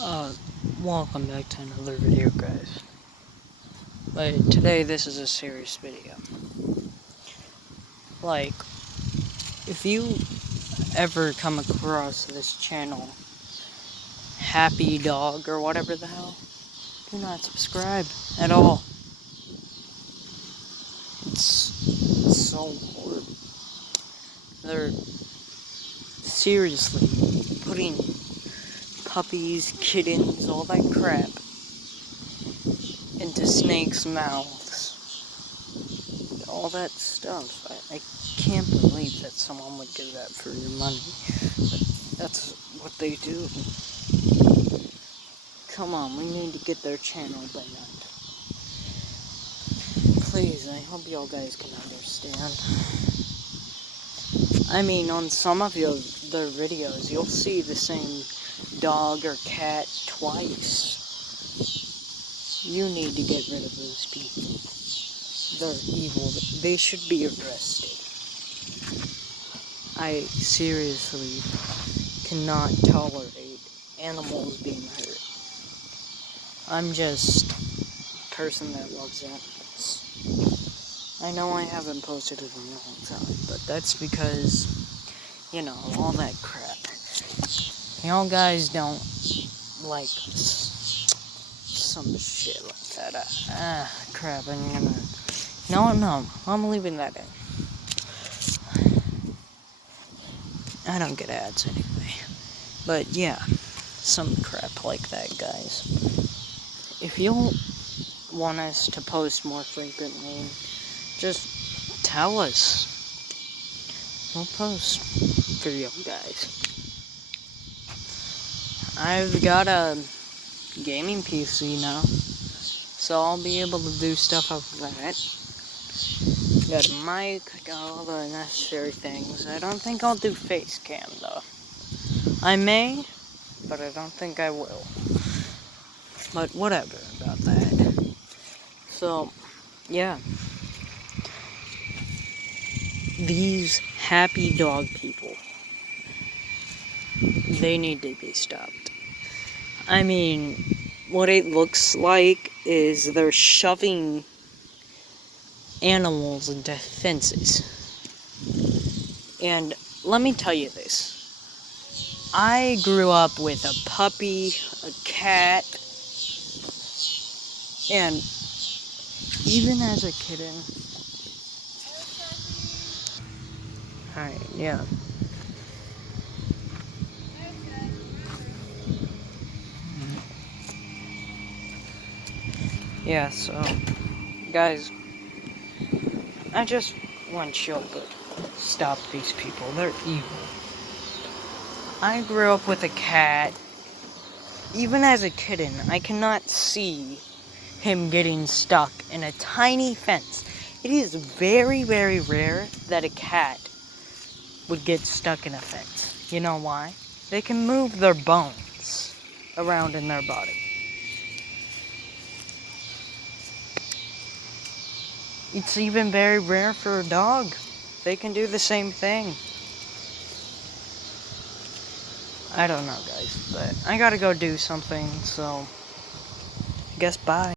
Uh, Welcome back to another video, guys. But today, this is a serious video. Like, if you ever come across this channel, Happy Dog or whatever the hell, do not subscribe at all. It's so horrible. They're seriously putting puppies, kittens, all that crap into snakes' mouths. All that stuff. I can't believe that someone would do that for your money. But that's what they do. Come on, we need to get their channel banned. Please, I hope y'all guys can understand. I mean, on some of their videos, you'll see the same dog or cat twice. You need to get rid of those people. They're evil. They should be arrested. I seriously cannot tolerate animals being hurt. I'm just a person that loves animals. I know I haven't posted it in a long time, but that's because, you know, all that crap. Y'all guys don't like some shit like that. Crap, I'm gonna... No, I'm leaving that in. I don't get ads anyway. But yeah, some crap like that, guys. If you want us to post more frequently, just tell us. We'll post for you guys. I've got a gaming PC now, so I'll be able to do stuff off of that. Got a mic, got all the necessary things. I don't think I'll do face cam though. I may, but I don't think I will. But whatever about that. So, yeah. These happy dog people, they need to be stopped. I mean, what it looks like is they're shoving animals into fences. And let me tell you this. I grew up with a puppy, a cat, and even as a kitten. Alright, yeah. Yeah, so, guys, I just want you to stop these people. They're evil. I grew up with a cat. Even as a kitten, I cannot see him getting stuck in a tiny fence. It is very, very rare that a cat would get stuck in a fence. You know why? They can move their bones around in their body. It's even very rare for a dog. They can do the same thing. I don't know, guys, but I gotta go do something, so I guess bye.